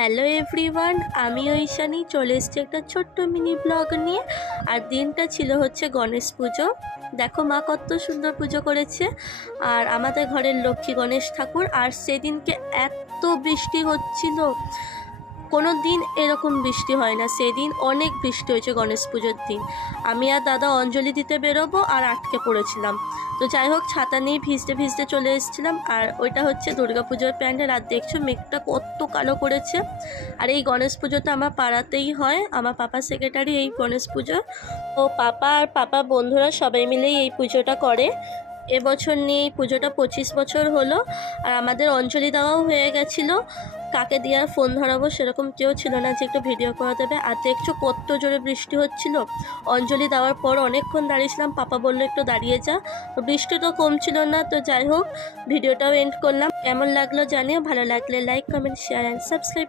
Hello everyone, আমি ঐশানী চলে এসেছি একটা ছোট্ট মিনি ব্লগ নিয়ে। আর দিনটা ছিল হচ্ছে গণেশ পুজো। দেখো মা কত সুন্দর পুজো করেছে, আর আমাদের ঘরের লক্ষ্মী গণেশ ঠাকুর। আর সেদিনকে এত বৃষ্টি হচ্ছিল, কোনো দিন এরকম বৃষ্টি হয় না। সেদিন অনেক বৃষ্টি হয়েছে গণেশ পুজোর দিন। আমি আর দাদা অঞ্জলি দিতে বেরোবো আর আটকে পড়েছিলাম। তো যাই হোক, ছাতা নিয়ে ভিজতে ভিজতে চলে এসেছিলাম। আর ওইটা হচ্ছে দুর্গাপুজোর প্যান্ডেল। আর দেখছো মেঘটা কত কালো করেছে। আর এই গণেশ পুজোটা আমার পাড়াতেই হয়, আমার পাপা সেক্রেটারি এই গণেশ পুজো। ও পাপা আর পাপা বন্ধুরা সবাই মিলেই এই পুজোটা করে। এবছর নিয়ে এই পুজোটা 25 বছর হলো। আর আমাদের অঞ্জলি দেওয়াও হয়ে গেছিলো। কাকে দিয়ে আর ফোন ধরাবো সেরকম কেউ ছিল না যে একটু ভিডিও করে দেবে। আর দেখছো কত জোরে বৃষ্টি হচ্ছিল। অঞ্জলি দেওয়ার পর অনেকক্ষণ দাঁড়িয়েছিলাম, পাপা বললো একটু দাঁড়িয়ে যা। তো বৃষ্টি তো কমছিল না। তো যাই হোক, ভিডিওটাও এন্ড করলাম। কেমন লাগলো জানিও, ভালো লাগলে like, comment, share and subscribe.